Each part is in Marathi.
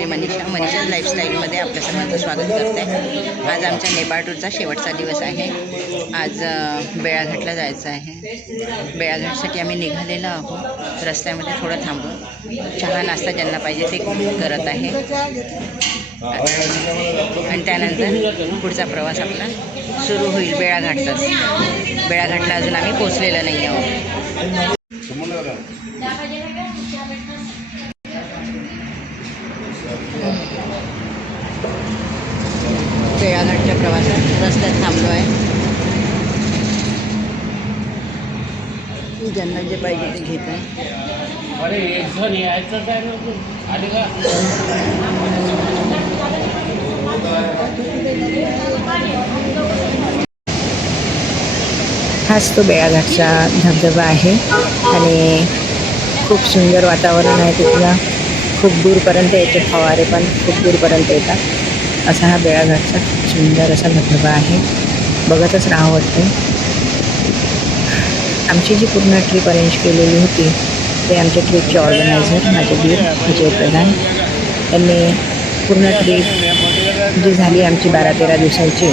मी मनीषा लाईफस्टाईलमध्ये आपल्या सर्वांचं स्वागत करते. आज आमच्या नेपाळ टूरचा शेवटचा दिवस आहे. आज बेळाघाटला जायचं आहे. बेळाघाटसाठी आम्ही निघालेलो आहोत. रस्त्यामध्ये थोडं थांबून चहा नाश्ता ज्यांना पाहिजे ते करत आहे आणि त्यानंतर पुढचा प्रवास आपला सुरू होईल बेळाघाटचाच. बेळाघाटला अजून आम्ही पोचलेलो नाही आहोत. बेळाघाटच्या प्रवासात रस्त्यात थांबलो आहे. ज्यांना जे पाहिजे ते घेत आहे. अरे एक जण यायचंच आहे ना, आले का? हाच तो बेळाघाटचा धबधबा आहे आणि खूप सुंदर वातावरण आहे तिथलं. खूप दूरपर्यंत याचे फवारे पण खूप दूरपर्यंत येतात. असा हा बेळाघाटचा सुंदर असा धबधबा आहे. बघतच राहावं वाटतं. आमची जी पूर्ण ट्रिप अरेंज केलेली होती ते आमच्या ट्रिपचे ऑर्गनायझर माझे दीर विजय प्रधान यांनी पूर्ण ट्रिप जी झाली आमची 12-13 दिवसांची,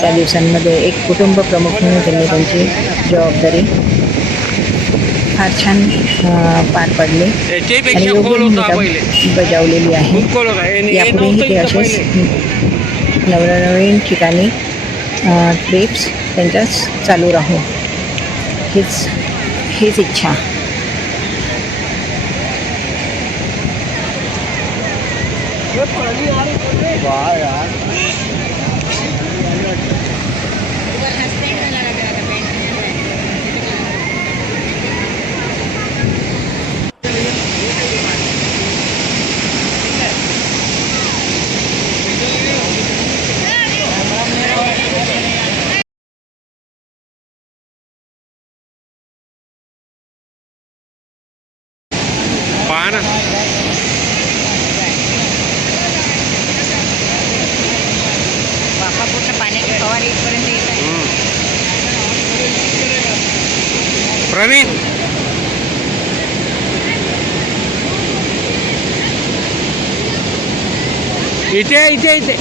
त्या दिवसांमध्ये एक कुटुंब प्रमुख म्हणून त्यांनी त्यांची जबाबदारी फार छान पार पडली आणि योग्य भूमिका बजावलेली आहे. यापुढेही ते असेच नवनवीन ठिकाणी ट्रिप्स त्यांच्याच चालू राहू हीच इच्छा. पाना बापा पूर्ण पाण्याचे फवारे इथपर्यंत येत आहे. प्रवीण इथे इथे इथे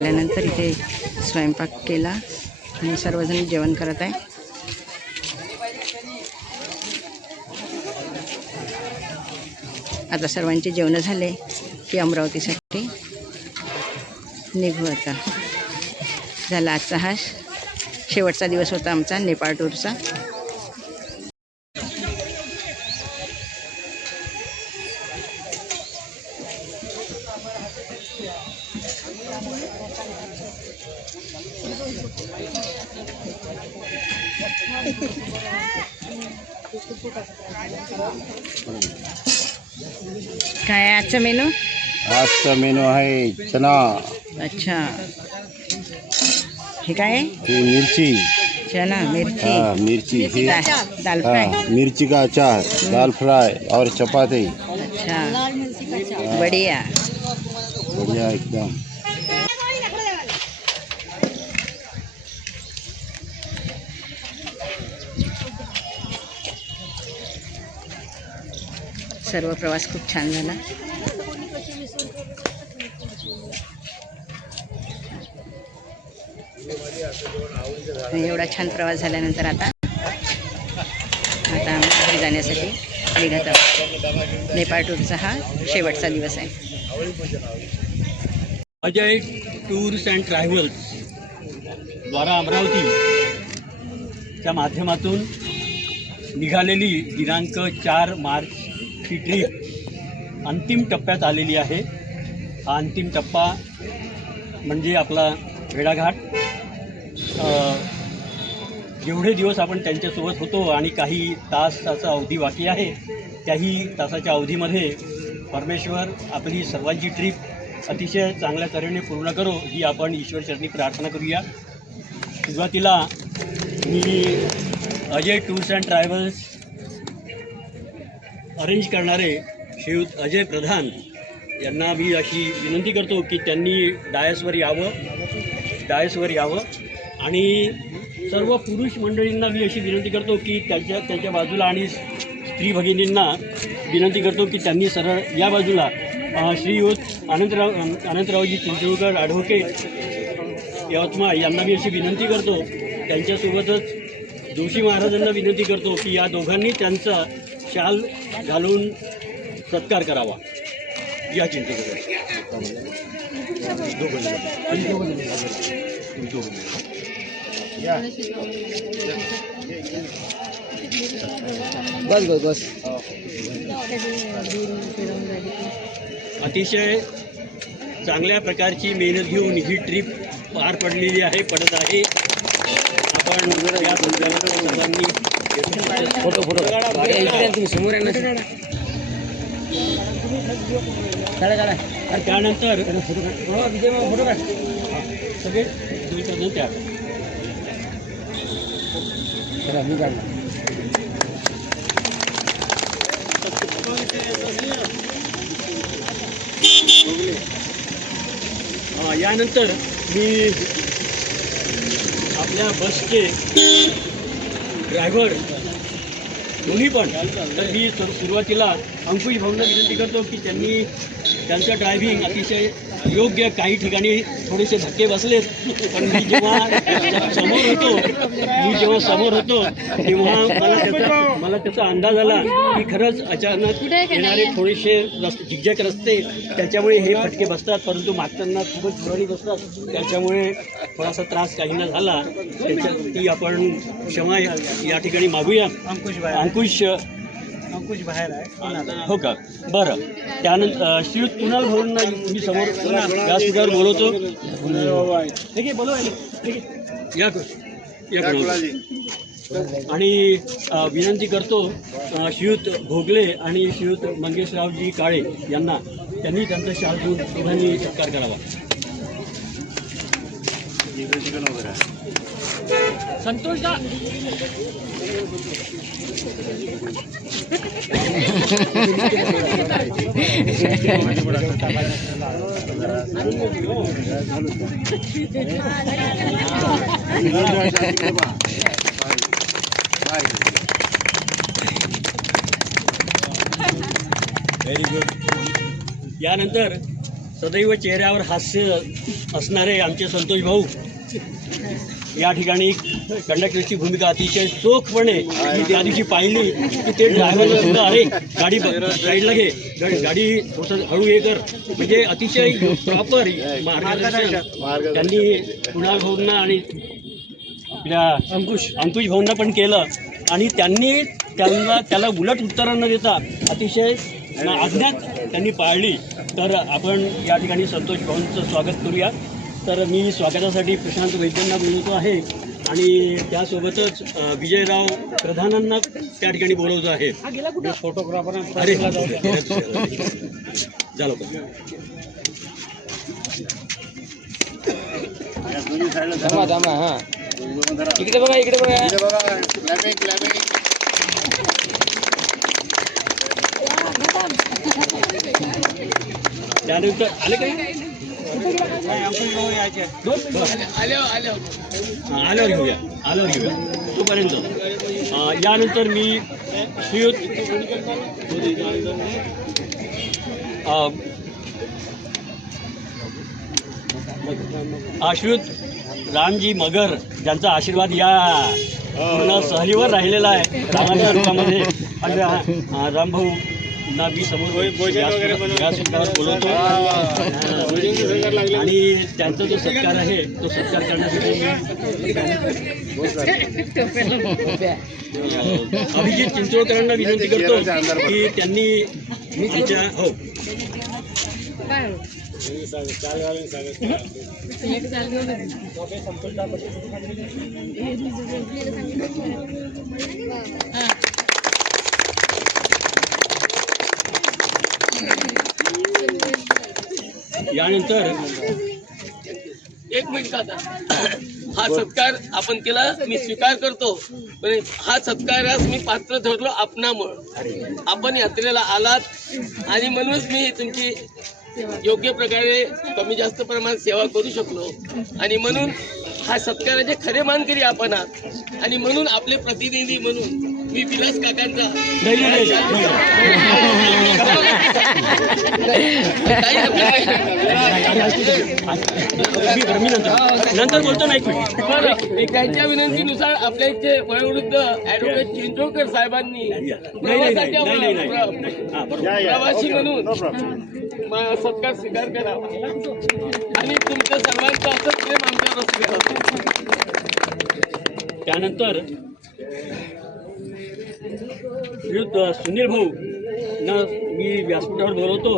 त्यानंतर इथे स्वयंपाक केला आणि सर्वजण जेवण करत आहे. आता सर्वांचे जेवण झाले की अमरावतीसाठी निघू. आता झाला आजचा हा शेवटचा दिवस होता आमचा नेपाळ टूरचा. काय आहे आजचा मेनू? आजचा मेनू आहे चना. अच्छा, हे काय आहे? ये मिर्ची, चना मिर्ची, मिर्ची दाल फ्राय. मिर्ची का अचार, दाल फ्राई और चपाती. अच्छा, बढ़िया. बढ़िया एकदम. सर्व प्रवास खूप छान झाला. एवढा छान प्रवास झाल्यानंतर आता आम्ही घरी जाण्यासाठी निघत आहोत. नेपाळ टूरचा हा शेवटचा दिवस आहे. अजय टूर्स अँड ट्रॅव्हल्स द्वारा अमरावतीच्या माध्यमातून निघालेली दिनांक 4 मार्च ही ट्रीप अंतिम टप्प्यात आलेली आहे. हा अंतिम टप्पा म्हणजे आपला बेळाघाट. जेवढे दिवस आपण त्यांच्यासोबत होतो आणि काही तासाचा अवधी बाकी आहे, त्याही तासाच्या अवधीमध्ये परमेश्वर आपली सर्वांची ट्रीप अतिशय चांगल्या तऱ्हेने पूर्ण करो ही आपण ईश्वरचरणी प्रार्थना करूया. सुरुवातीला मी Ajay tours and travels arrange करणारे श्रीयुत अजय प्रधान यांना मी अशी विनंती करतो की त्यांनी डायसवर यावं आणि सर्व पुरुष मंडळींना मी अशी विनंती करतो की त्यांच्या बाजूला आणि स्त्री भगिनींना विनंती करतो की त्यांनी सरळ या बाजूला श्रीयुत अनंतरावजी चिंचोळकर ॲडव्होकेट यवतमाळ यांना मी अशी विनंती करतो. त्यांच्यासोबतच जोशी महाराजांना विनंती करतो की या दोघांनी त्यांचा शाल घालून सत्कार करावा. या चिंचोळकर बस. अतिशय चांगल्या प्रकारची मेहनत घेऊन ही ट्रिप पार पडत आहे. आपण या सर्वांनी फोटो त्यानंतर सगळे त्या यानंतर मी आपल्या बसचे ड्रायव्हर दोन्ही पण तर मी सुरुवातीला अंकुश भाऊंना विनंती करतो की त्यांनी त्यांचं ड्रायव्हिंग अतिशय योग्य, काही ठिकाणी थोडेसे धक्के बसलेत, पण मी जेव्हा समोर होतो तेव्हा मला त्याचा अंदाज आला की खरंच अचानक येणारे थोडेसे झिकझॅक रस्ते त्याच्यामुळे हे फटके बसतात, परंतु मागताना खूपच जोराने बसतात, त्याच्यामुळे थोडासा त्रास काहींना झाला. ती आपण क्षमा या ठिकाणी मागूया. अंकुश बाहेर आहे. हो का, बरं. त्यानंतर श्रीयुत कुणाल भाऊंना मी समोर व्यासपीठावर बोलवतो. ठीक आहे, बोलवा आणि विनंती करतो श्रीयुत भोगले आणि श्रीयुत मंगेशरावजी काळे यांना त्यांनी त्यांचा शाल घेऊन दोघांनी सत्कार करावा. Santosh very good. यानंतर सदैव चेहऱ्यावर हास्य असणारे आमचे संतोष भाऊ या ठिकाणी कंडक्टरची भूमिका अतिशय चोखपणे मी त्या दिवशी पाहिली की ते ड्रायव्हरला सुद्धा अरे गाडी साईडला घे, गाडी थोडंसं हळू हे कर, म्हणजे अतिशय प्रॉपर मार्गदर्शन त्यांनी कुणाल भाऊंना आणि आपल्या अंकुश भाऊंना पण केलं. आणि त्यांनी त्याला उलट उत्तरं न देता अतिशय आज्ञाच त्यांनी पाळली. तर आपण या ठिकाणी संतोष भाऊंचं स्वागत करूया. तर मी स्वागतासाठी प्रशांत वैद्यांना बोलवतो आहे आणि त्यासोबतच विजयराव प्रधानांना त्या ठिकाणी बोलवतो आहे. फोटोग्राफर अरे झालं हां इकडे बघा त्यानंतर आले काय आल्यावर घेऊया तोपर्यंत. यानंतर मी श्रीयुत रामजी मगर ज्यांचा आशीर्वाद या पूर्ण सहलीवर राहिलेला आहे रामाच्या रूपामध्ये, आणि रामभाऊ ना मी समोर बोलवतो आणि त्यांचा जो सत्कार आहे तो सत्कार करण्यासाठी अभिजित चिंचोळकरांना विनंती करतो की त्यांनी त्यांच्या हो यानंतर एक मिनिट आता हा सत्कार आपण केला, मी स्वीकार करतो, पण हा सत्कारास मी पात्र ठरलो आपणामुळं. आपण यात्रेला आलात आणि म्हणूनच मी तुमची योग्य प्रकारे कमी जास्त प्रमाणात सेवा करू शकलो आणि म्हणून हा सत्काराचे खरे मानकरी आपण आहात आणि म्हणून आपले प्रतिनिधी म्हणून मी विलास काकांचा नंतर बोलतो नाही. त्यांच्या विनंतीनुसार आपल्या इथे वयोवृद्ध ऍडव्होकेट चिंचोळकर साहेबांनी प्रवासी म्हणून सत्कार स्वीकार करावा आणि तुमच्या सर्वांचं असंच प्रेम आमच्यावर असलं. त्यानंतर सुनील भाऊ ना मी व्यासपीठावर बोलवतो.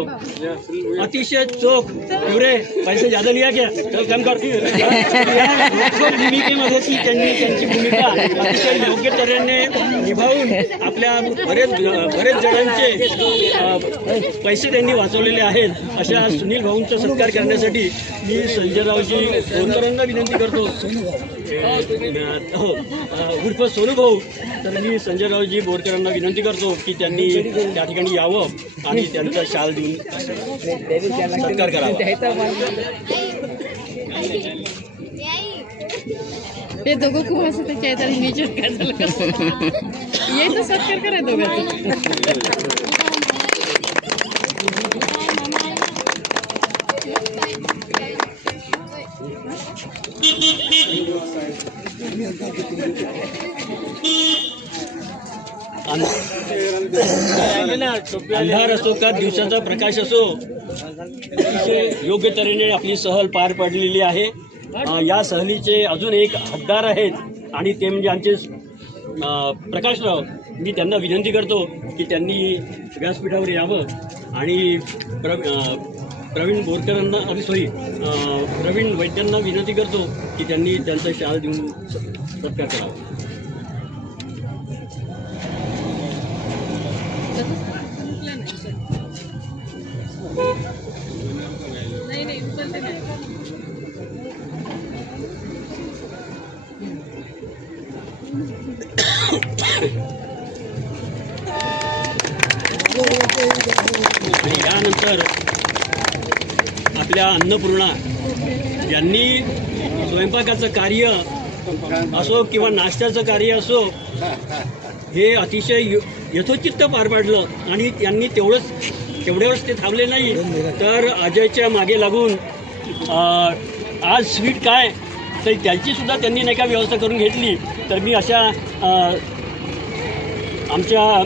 अतिशय चोख एवढे पैसे ज्यादा लिया क्या चल काम कर. भूमिकेमध्ये ती त्यांची भूमिका अतिशय योग्य तऱ्हेने निभावून आपल्या बरेच जणांचे पैसे त्यांनी वाचवलेले आहेत. अशा सुनील भाऊंचा सत्कार करण्यासाठी मी संजयरावजी बोरकरांना विनंती करतो. हो उर्फ सोनू भाऊ. तर मी संजयरावजी बोरकरांना विनंती करतो की त्यांनी त्या ठिकाणी यावं आणि त्यांचा शाल देऊन सत्कार करावा. ते दोघं खूप हसत आहेत आणि मी काय झालं यायचं सत्कार करा दोघांचं. अंधार असो का दिवसाचा प्रकाश असो अतिशय योग्य तऱ्हेने आपली सहल पार पडलेली आहे. या सहलीचे अजून एक हद्दार आहेत आणि ते म्हणजे आमचे प्रकाशराव. मी त्यांना विनंती करतो की त्यांनी व्यासपीठावर यावं आणि प्रवीण बोरकरांना प्रवीण वैद्यांना विनंती करतो की त्यांनी त्यांचा शाल देऊन सत्कार करावा. नाही उचलते नाही. आणि यानंतर आपल्या अन्नपूर्णा यांनी स्वयंपाकाचं कार्य असो किंवा नाश्त्याचं कार्य असो हे अतिशय यथोचित्त पार पाडलं आणि त्यांनी तेवढ्यावरच ते थांबले नाही तर अजयच्या मागे लागून आज स्वीट काय तर त्याचीसुद्धा त्यांनी नाही का व्यवस्था करून घेतली. तर मी अशा आमच्या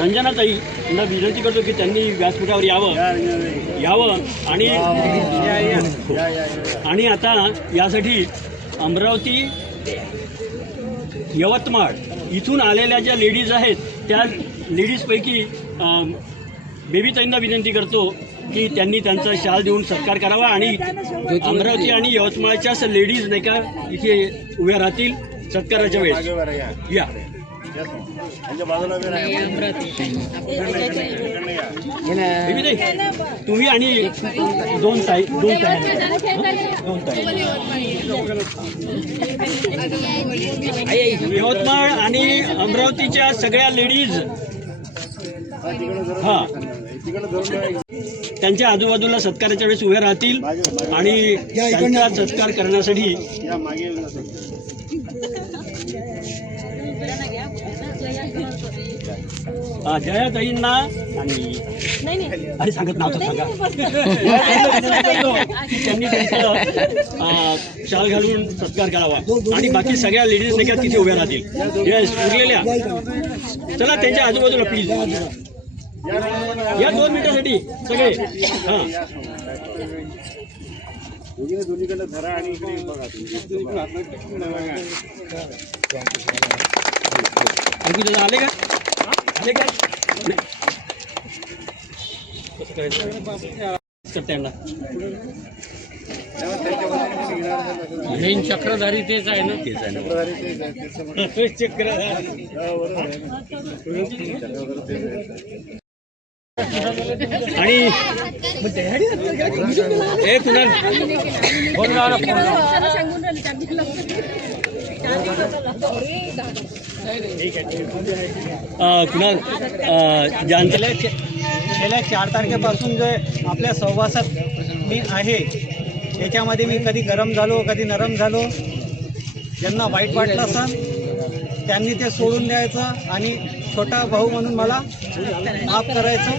रंजनाताईंना विनंती करतो की त्यांनी व्यासपीठावर यावं आणि आता यासाठी अमरावती यवतमाळ इथून आलेल्या ज्या लेडीज आहेत त्या लेडीजपैकी बेबीताईंना विनंती करतो की त्यांनी त्यांचा शाल देऊन सत्कार करावा आणि अमरावती आणि यवतमाळच्या लेडीज नाही का इथे उभ्या राहतील सत्काराच्या वेळेस. या तुम्ही आणि दोन ताई यवतमाळ आणि अमरावतीच्या सगळ्या लेडीज त्यांच्या आजूबाजूला सत्काराच्या वेळेस उभ्या राहतील आणि त्यांचा सत्कार करण्यासाठी जयाताईंना आणि अरे सांगत नव्हतं सांगा त्यांनी त्यांचं शाल घालून सत्कार करावा आणि बाकी सगळ्या लेडीज नाही का तिथे उभ्या राहतील उरलेल्या. चला त्यांच्या आजूबाजूला प्लीज या 2 मिनिटासाठी सगळे. हां आणखी तुझं आले का कसं करायचं करता येणार. मेन चक्रधारी तेच आहे ना. चक्रधारी आणि एक कुणाल गेल्या 4 तारखेपासून जे आपल्या सहवासात मी आहे याच्यामध्ये मी कधी गरम झालो, कधी नरम झालो. ज्यांना वाईट वाटलं असेल त्यांनी ते सोडून द्यायचं आणि छोटा भाऊ म्हणून मला माफ करायचं.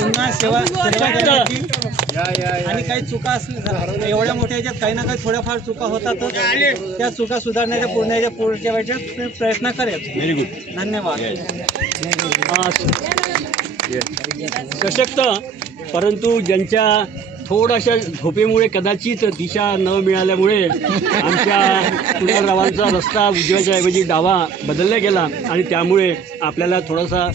पुन्हा सेवा करायची. आणि काही चुका असल्या एवढ्या मोठ्या ह्याच्यात काही ना काही थोड्याफार चुका होतातच. त्या चुका सुधारण्याच्या पुढच्या वेळेस मी प्रयत्न करेल. Very good. धन्यवाद. सशक्त परंतु ज्यांच्या थोड्याशा झोपेमुळे कदाचित दिशा न मिळाल्यामुळे आमच्या पुनर्रावांचा रस्ता उजव्याच्या ऐवजी डावा बदलला गेला आणि त्यामुळे आपल्याला थोडासा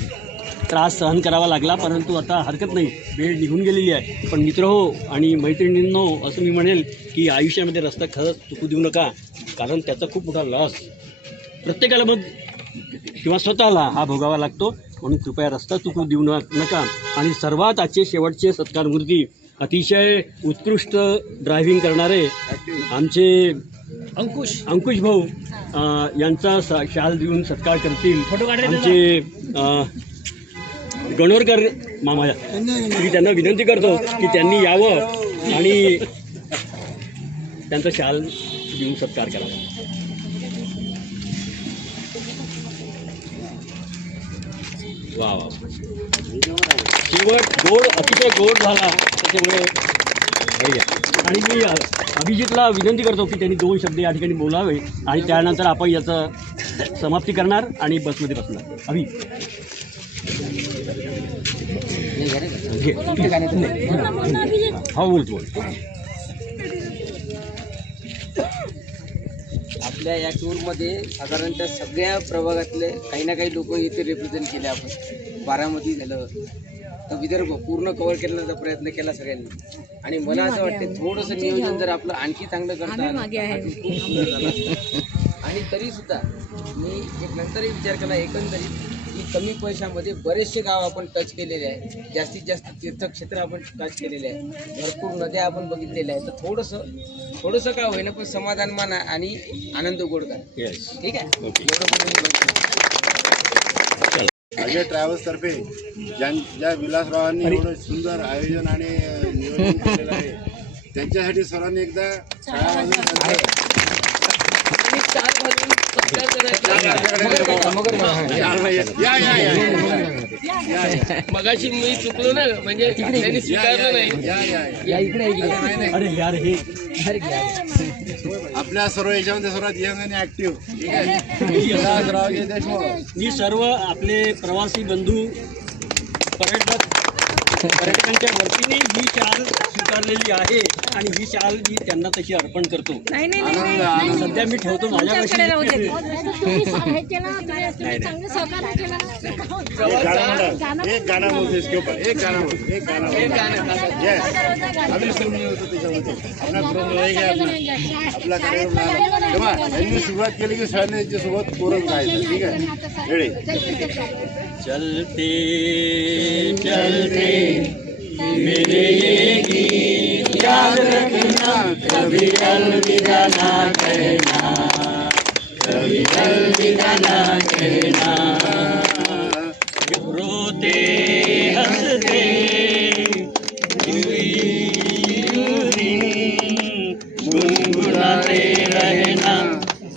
त्रास सहन करावा लागला. परंतु आता हरकत नाही, वेळ निघून गेलेली आहे. पण मित्रहो आणि मैत्रिणींनो, असं मी म्हणेल की आयुष्यामध्ये रस्ता खरंच चुकू देऊ नका, कारण त्याचा खूप मोठा लॉस प्रत्येकाला मग किंवा स्वतःला हा भोगावा लागतो. म्हणून कृपया रस्ता चुकू देऊ नका. आणि सर्वात आजचे शेवटचे सत्कारमूर्ती अतिशय उत्कृष्ट ड्रायव्हिंग करणारे आमचे अंकुश भाऊ यांचा शाल देऊन सत्कार करतील. आमचे गणोरकर मामा, मी त्यांना विनंती करतो की त्यांनी यावं आणि त्यांचा शाल देऊन सत्कार करावा. वा वा, शेवट गोड, अतिशय गोड झाला त्याच्यामुळे बढिया. आणि मी अभिजितला विनंती करतो की त्यांनी 2 शब्द या ठिकाणी बोलावे आणि त्यानंतर आपण याचं समाप्ती करणार आणि बसमध्ये बसणार. अभि हा बोलतो. आपल्या या टूरमध्ये साधारणतः सगळ्या प्रभागातले काही ना काही लोक इथे रिप्रेझेंट केले. आपण बारामती झालं तर विदर्भ पूर्ण कव्हर करण्याचा प्रयत्न केला सगळ्यांनी. आणि मला असं वाटतं थोडंसं नियोजन जर आपलं आणखी चांगलं करता आलं खूप सुंदर झालं असतं. आणि तरीसुद्धा मी एक नंतरही विचार केला एकंदरीत की कमी पैशामध्ये बरेचसे गाव आपण टच केलेले आहे. जास्तीत जास्त तीर्थक्षेत्र आपण टच केलेले आहे. भरपूर नद्या आपण बघितलेल्या आहेत. तर थोडंसं काय होईना पण समाधान माना आणि आनंद गोड करा. ठीक आहे. अजय ट्रॅव्हल्स तर्फे ज्या विलासरावांनी एवढं सुंदर आयोजन आणि नियोजन केलेलं आहे त्यांच्यासाठी सर्वांनी एकदा मगाशी मी चुकलो ना, म्हणजे त्यांनी स्वीकारलं नाही. अरे यार, हे आपल्या सर्व याच्यामध्ये सर्वात यंग आणि ऍक्टिव्ह विलासरावजी देशमुख. मी सर्व आपले प्रवासी बंधू पर्यटकांच्या वतीने ही शाल स्वीकारलेली आहे आणि ही शाल मी त्यांना तशी अर्पण करतो. सध्या मी ठेवतो माझ्यापाशी. एक गाना बोलतो इसके ऊपर, एक गाना बोलतो, एक गाना अभी सुननी होतं त्याच्यामध्ये आपला कार्यक्रम झाला तेव्हा त्यांनी सुरुवात केली की सगळ्यांनी सोबत कोरत राहायचं. ठीक आहे. रेडी. चलते चलते मेरे ये गीत याद रखना, कभी अलविदा ना कहना, कभी अलविदा ना कहना. रोते हंसते गुनगुनाते रहना,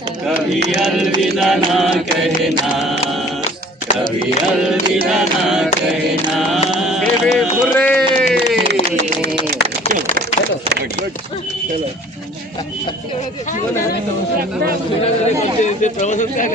कभी अलविदा ना कहना, कभी अलविदा ना कहना. प्रवासात काय